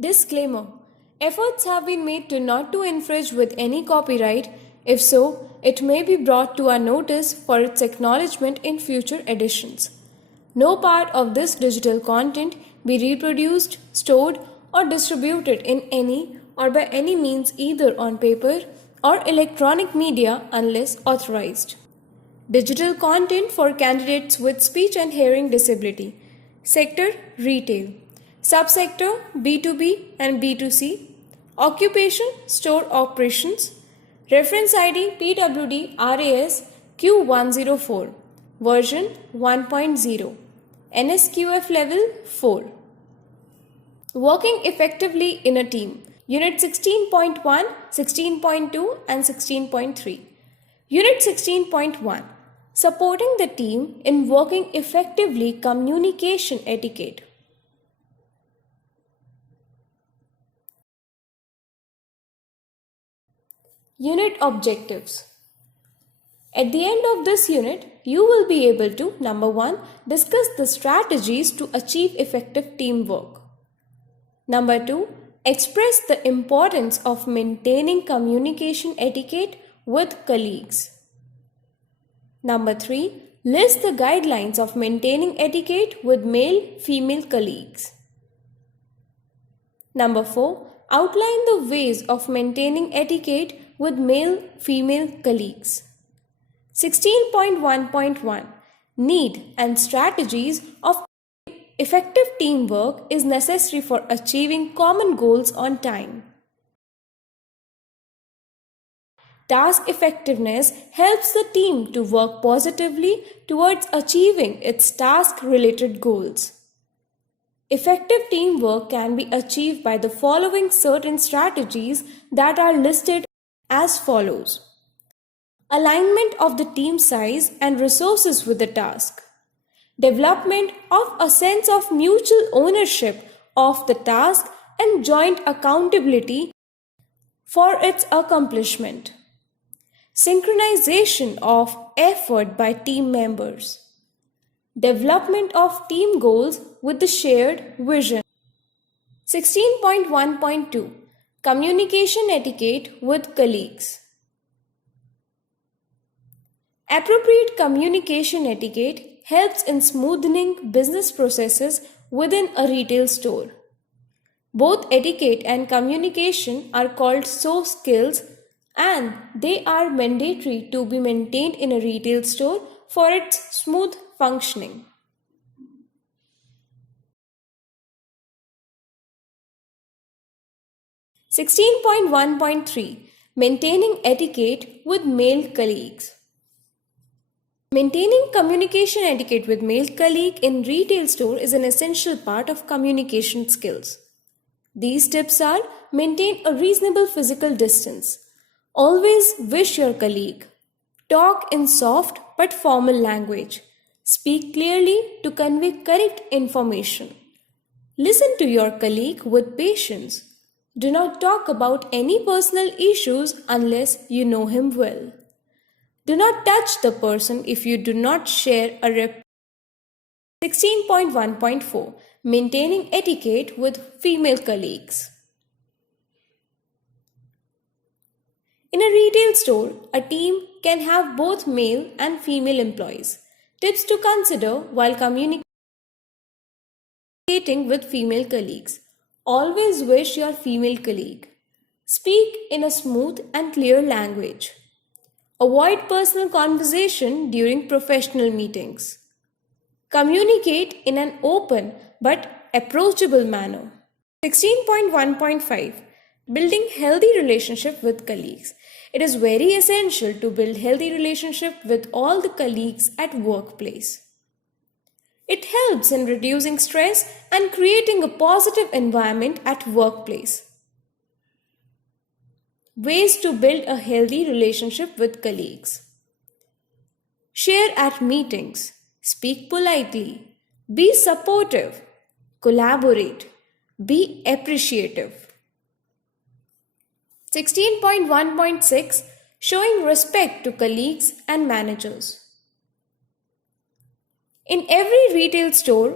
Disclaimer: efforts have been made to not to infringe with any copyright. If so, it may be brought to our notice for its acknowledgement in future editions. No part of this digital content be reproduced, stored, or distributed in any or by any means either on paper or electronic media unless authorized. Digital content for candidates with speech and hearing disability. Sector: Retail. Subsector: B2B and B2C. Occupation: Store operations. Reference ID PWD RAS Q104. Version 1.0. NSQF level 4. Working effectively in a team. Unit 16.1, 16.2 and 16.3. Unit 16.1. Supporting the team in working effectively, communication etiquette. Unit objectives. At the end of this unit, you will be able to: number 1, discuss the strategies to achieve effective teamwork. Number 2, express the importance of maintaining communication etiquette with colleagues. Number 3, list the guidelines of maintaining etiquette with male-female colleagues. Number 4, outline the ways of maintaining etiquette with male-female colleagues. 16.1.1 Need and strategies of effective teamwork is necessary for achieving common goals on time. Task effectiveness helps the team to work positively towards achieving its task-related goals. Effective teamwork can be achieved by the following certain strategies that are listed as follows. Alignment of the team size and resources with the task. Development of a sense of mutual ownership of the task and joint accountability for its accomplishment. Synchronization of effort by team members. Development of team goals with the shared vision. 16.1.2 Communication etiquette with colleagues. Appropriate communication etiquette helps in smoothing business processes within a retail store. Both etiquette and communication are called soft skills, and they are mandatory to be maintained in a retail store for its smooth functioning. (16.1.3) Maintaining etiquette with male colleagues. Maintaining communication etiquette with male colleague in retail store is an essential part of communication skills. These tips are: maintain a reasonable physical distance. Always wish your colleague. Talk in soft but formal language. Speak clearly to convey correct information. Listen to your colleague with patience. Do not talk about any personal issues unless you know him well. Do not touch the person if you do not share a rep. 16.1.4 Maintaining etiquette with female colleagues. In a retail store, a team can have both male and female employees. Tips to consider while communicating with female colleagues. Always wish your female colleague. Speak in a smooth and clear language. Avoid personal conversation during professional meetings. Communicate in an open but approachable manner. 16.1.5 Building healthy relationship with colleagues. It is very essential to build healthy relationship with all the colleagues at workplace. It helps in reducing stress and creating a positive environment at workplace. Ways to build a healthy relationship with colleagues. Share at meetings. Speak politely. Be supportive. Collaborate. Be appreciative. 16.1.6 Showing respect to colleagues and managers. In every retail store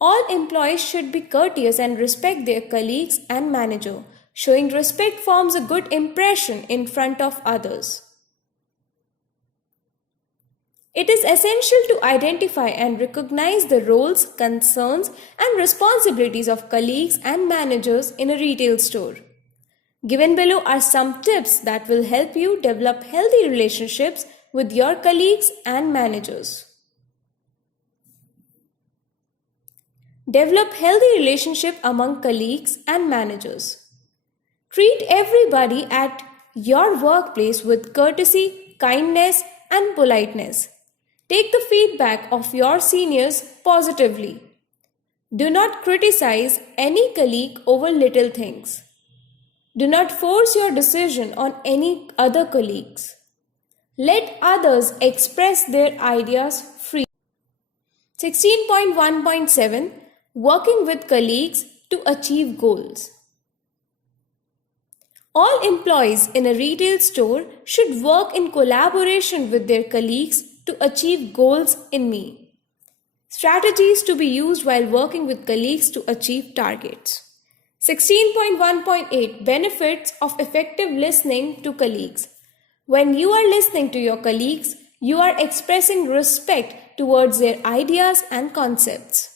All employees should be courteous and respect their colleagues and manager. Showing respect forms a good impression in front of others. It is essential to identify and recognize the roles, concerns, and responsibilities of colleagues and managers in a retail store. Given below are some tips that will help you develop healthy relationships with your colleagues and managers. Develop healthy relationship among colleagues and managers. Treat everybody at your workplace with courtesy, kindness, and politeness. Take the feedback of your seniors positively. Do not criticize any colleague over little things. Do not force your decision on any other colleagues. Let others express their ideas freely. 16.1.7 Working with colleagues to achieve goals. All employees in a retail store should work in collaboration with their colleagues to achieve goals in me. Strategies to be used while working with colleagues to achieve targets. 16.1.8 Benefits of effective listening to colleagues. When you are listening to your colleagues, you are expressing respect towards their ideas and concepts.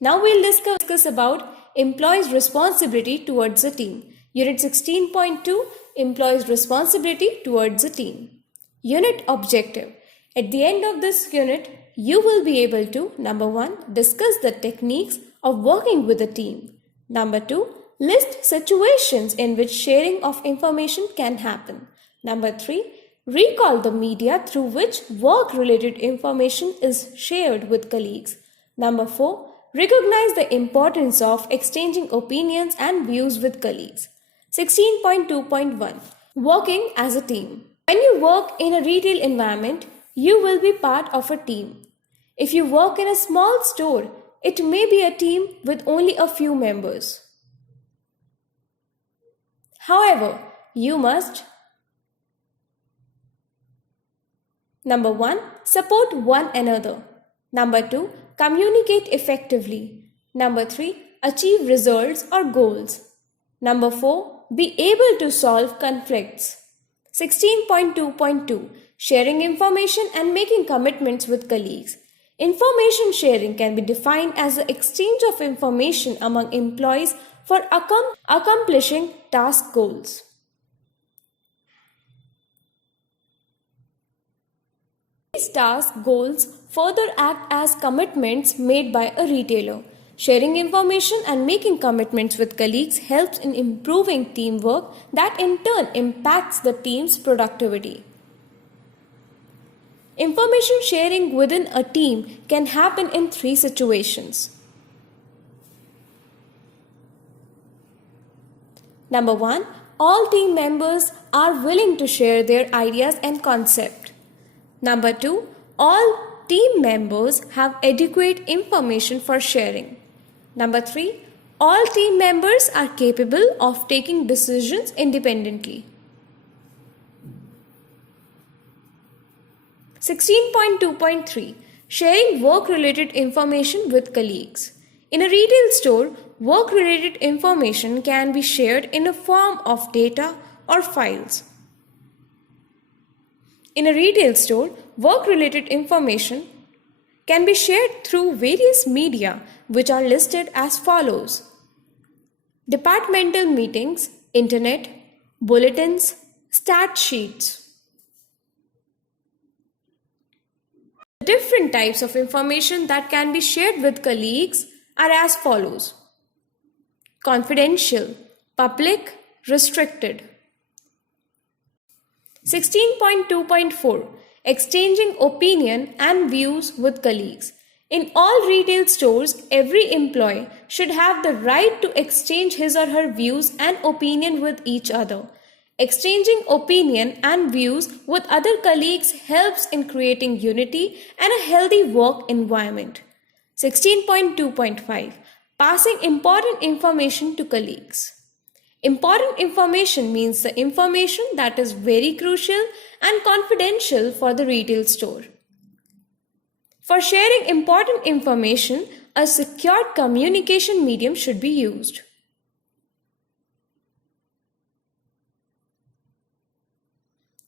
Now we'll discuss about employees' responsibility towards the team. Unit 16.2 Employees' responsibility towards the team. Unit objective. At the end of this unit, you will be able to number 1. Discuss the techniques of working with a team. Number 2. List situations in which sharing of information can happen. Number 3. Recall the media through which work-related information is shared with colleagues. Number 4. Recognize the importance of exchanging opinions and views with colleagues. 16.2.1 Working as a team. When you work in a retail environment, you will be part of a team. If you work in a small store, it may be a team with only a few members. However, you must Number 1. Support one another. Number 2. Communicate effectively. Number 3. Achieve results or goals. Number 4. Be able to solve conflicts. 16.2.2 Sharing information and making commitments with colleagues. Information sharing can be defined as the exchange of information among employees for accomplishing task goals. These task goals further act as commitments made by a retailer. Sharing information and making commitments with colleagues helps in improving teamwork that in turn impacts the team's productivity. Information sharing within a team can happen in 3 situations. Number 1. All team members are willing to share their ideas and concepts. Number 2. All team members have adequate information for sharing. Number 3. All team members are capable of taking decisions independently. 16.2.3 Sharing work-related information with colleagues. In a retail store, work-related information can be shared in a form of data or files. In a retail store, work-related information can be shared through various media which are listed as follows: departmental meetings, internet, bulletins, stat sheets. Different types of information that can be shared with colleagues are as follows: confidential, public, restricted. 16.2.4 Exchanging opinion and views with colleagues. In all retail stores, every employee should have the right to exchange his or her views and opinion with each other. Exchanging opinion and views with other colleagues helps in creating unity and a healthy work environment. 16.2.5 Passing important information to colleagues. Important information means the information that is very crucial and confidential for the retail store. For sharing important information, a secured communication medium should be used.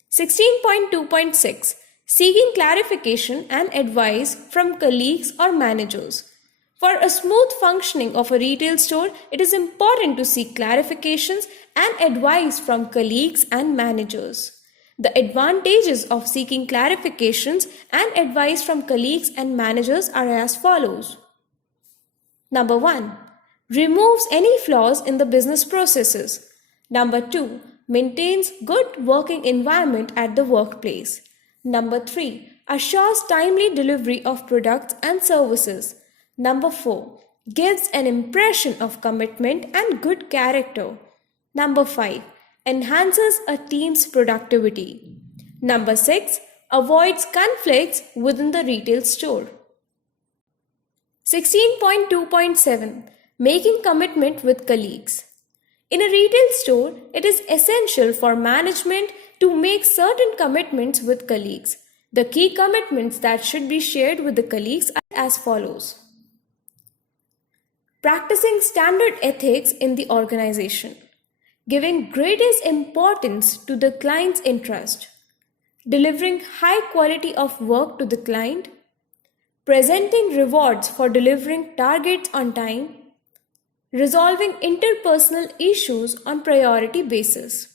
Sixteen point 2.6 Seeking clarification and advice from colleagues or managers. For a smooth functioning of a retail store, it is important to seek clarifications and advice from colleagues and managers. The advantages of seeking clarifications and advice from colleagues and managers are as follows. Number 1. Removes any flaws in the business processes. Number 2. Maintains good working environment at the workplace. Number 3. Assures timely delivery of products and services. Number 4. Gives an impression of commitment and good character. Number 5. Enhances a team's productivity. Number 6. Avoids conflicts within the retail store. 16.2.7 Making commitment with colleagues. In a retail store, it is essential for management to make certain commitments with colleagues. The key commitments that should be shared with the colleagues are as follows. Practicing standard ethics in the organization. Giving greatest importance to the client's interest. Delivering high quality of work to the client. Presenting rewards for delivering targets on time. Resolving interpersonal issues on priority basis.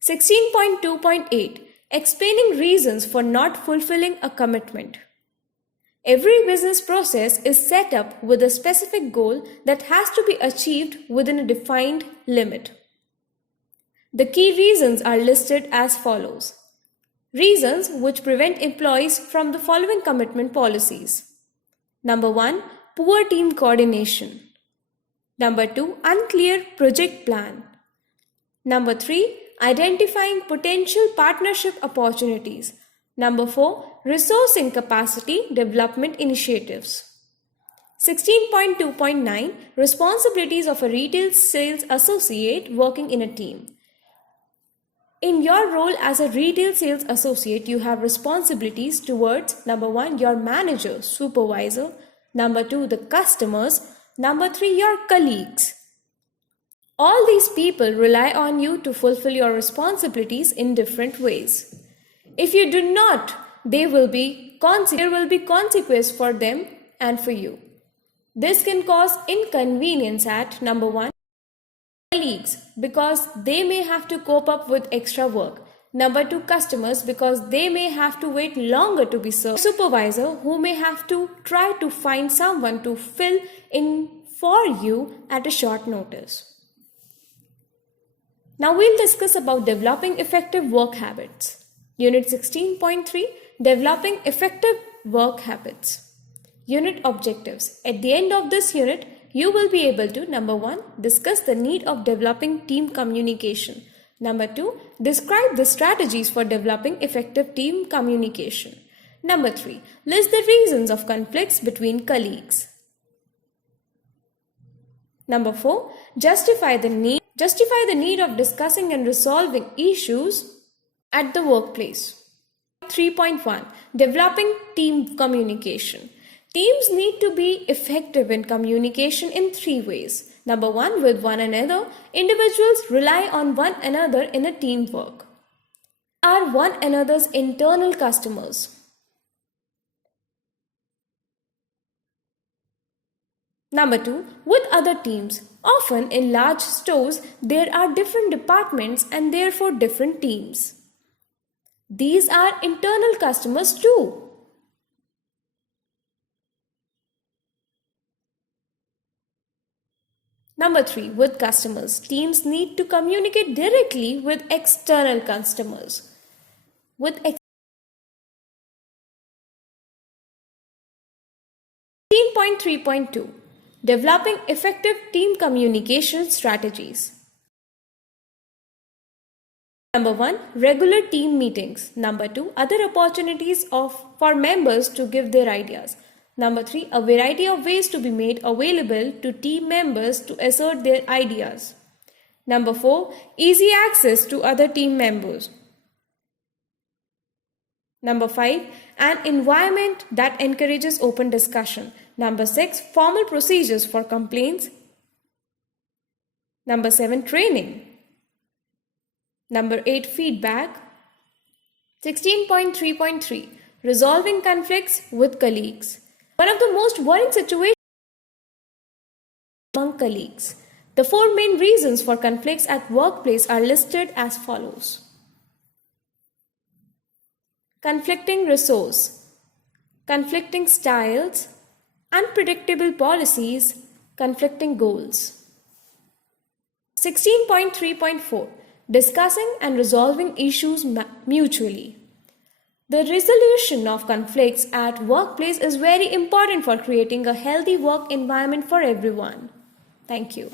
16.2.8 Explaining reasons for not fulfilling a commitment. Every business process is set up with a specific goal that has to be achieved within a defined limit. The key reasons are listed as follows. Reasons which prevent employees from the following commitment policies. Number 1. Poor team coordination. Number 2. Unclear project plan. Number 3. Identifying potential partnership opportunities. Number 4. Resourcing capacity development initiatives. 16.2.9 Responsibilities of a retail sales associate working in a team. In your role as a retail sales associate, you have responsibilities towards number 1, your manager, supervisor, number 2, the customers, number 3, your colleagues. All these people rely on you to fulfill your responsibilities in different ways. If you do not, there will be consequences for them and for you. This can cause inconvenience at number 1, colleagues, because they may have to cope up with extra work. Number 2, customers, because they may have to wait longer to be served. Supervisor, who may have to try to find someone to fill in for you at a short notice. Now we'll discuss about developing effective work habits. Unit 16.3 Developing effective work habits. Unit objectives. At the end of this unit, you will be able to number 1, discuss the need of developing team communication. Number 2, describe the strategies for developing effective team communication. Number 3, list the reasons of conflicts between colleagues. Number 4, justify the need of discussing and resolving issues at the workplace. 3.1 Developing team communication. Teams need to be effective in communication in 3 ways. Number 1, with one another. Individuals rely on one another in a teamwork. Are one another's internal customers. Number 2, with other teams. Often in large stores, there are different departments and therefore different teams. These are internal customers too. Number 3, with customers. Teams need to communicate directly with external customers. 16.3.2 Developing effective team communication strategies. Number 1, regular team meetings. Number 2, other opportunities for members to give their ideas. Number 3, a variety of ways to be made available to team members to assert their ideas. Number 4, easy access to other team members. Number 5, an environment that encourages open discussion. Number 6, formal procedures for complaints. Number 7, training. Number 8, feedback. 16.3.3, resolving conflicts with colleagues. One of the most worrying situations among colleagues. The 4 main reasons for conflicts at workplace are listed as follows. Conflicting resource, conflicting styles, unpredictable policies, conflicting goals. 16.3.4, discussing and resolving issues mutually. The resolution of conflicts at workplace is very important for creating a healthy work environment for everyone. Thank you.